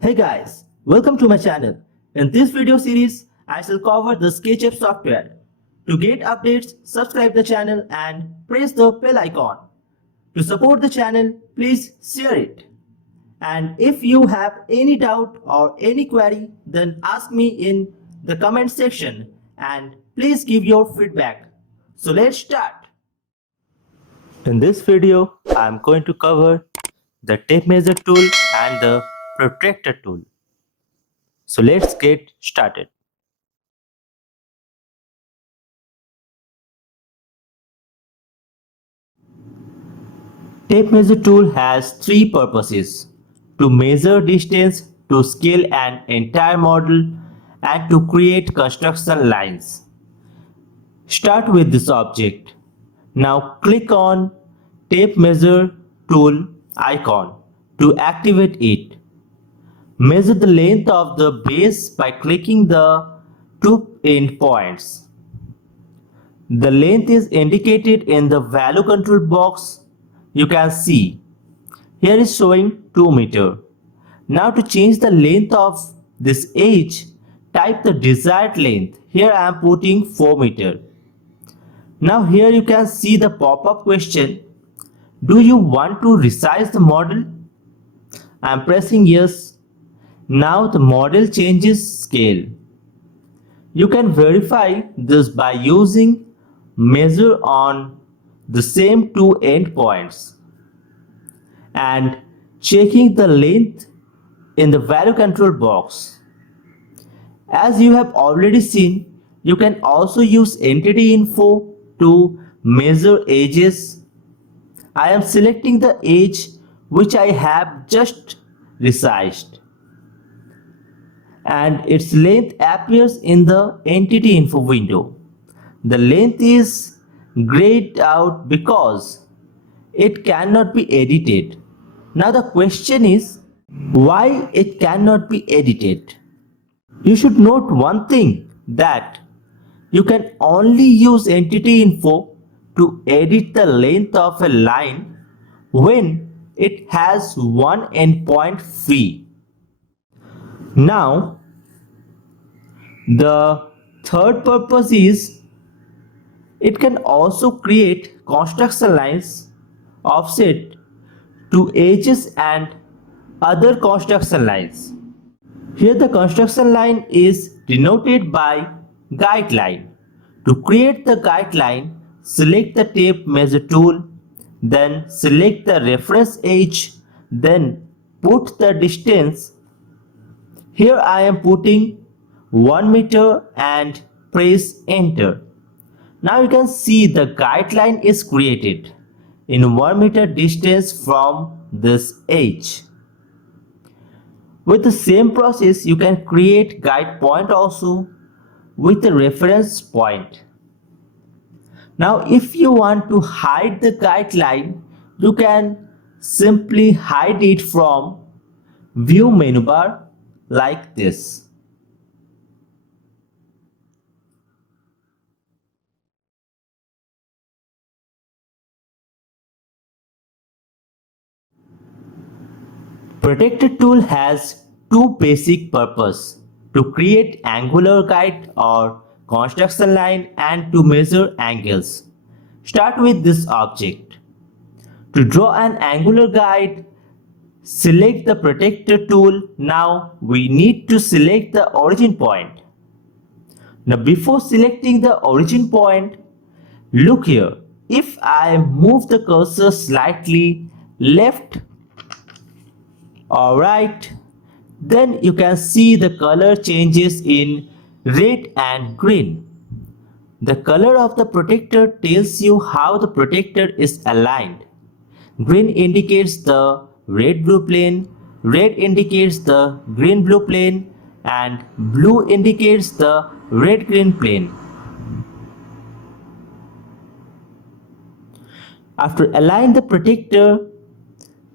Hey guys, welcome to my channel. In this video series, I shall cover the SketchUp software. To get updates, subscribe the channel and press the bell icon. To support the channel, please share it. And if you have any doubt or any query, then ask me in the comment section and please give your feedback. So let's start. In this video, I am going to cover the tape measure tool and the protractor tool. So let's get started. Tape measure tool has three purposes: to measure distance, to scale an entire model, and to create construction lines. Start with this object. Now click on tape measure tool icon to activate it. Measure the length of the base by clicking the two end points. The length is indicated in the value control box. You can see here is showing 2 meter. Now to change the length of this edge, type the desired length. Here I am putting 4 meter. Now here you can see the pop-up question. Do you want to resize the model? I am pressing yes. Now the model changes scale. You can verify this by using measure on the same two endpoints and checking the length in the value control box. As you have already seen, you can also use entity info to measure edges. I am selecting the edge which I have just resized, and its length appears in the entity info window. The length is grayed out because it cannot be edited. Now the question is, why it cannot be edited? You should note one thing, that you can only use entity info to edit the length of a line when it has one endpoint free. Now the third purpose is it can also create construction lines offset to edges and other construction lines. Here the construction line is denoted by guideline. To create the guideline, select the tape measure tool, then select the reference edge, then put the distance. Here I am putting 1 meter and press enter. Now you can see the guideline is created in 1 meter distance from this edge. With the same process, you can create guide point also with a reference point. Now if you want to hide the guideline, you can simply hide it from view menu bar like this. Protractor tool has two basic purposes: to create angular guide or construction line and to measure angles. Start with this object. To draw an angular guide, select the protractor tool. Now we need to select the origin point. Now before selecting the origin point, look here. If I move the cursor slightly left or right, then you can see the color changes in red and green. The color of the protractor tells you how the protractor is aligned. Green indicates the red blue plane, red indicates the green blue plane, and blue indicates the red green plane. After align the protractor,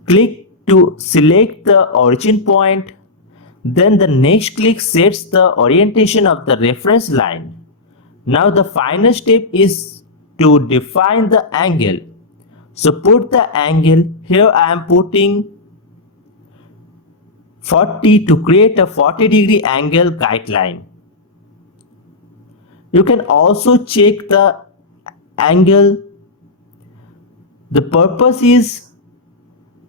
click to select the origin point. Then the next click sets the orientation of the reference line. Now the final step is to define the angle. So put the angle. Here I am putting 40 to create a 40-degree angle guideline. You can also check the angle. The purpose is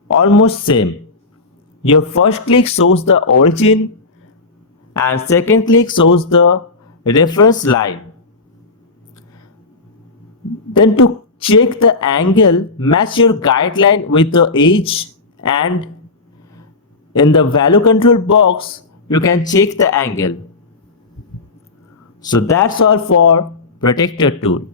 almost same. Your first click shows the origin and second click shows the reference line. Then to check the angle, match your guideline with the edge, and in the value control box you can check the angle. So that's all for Protector tool.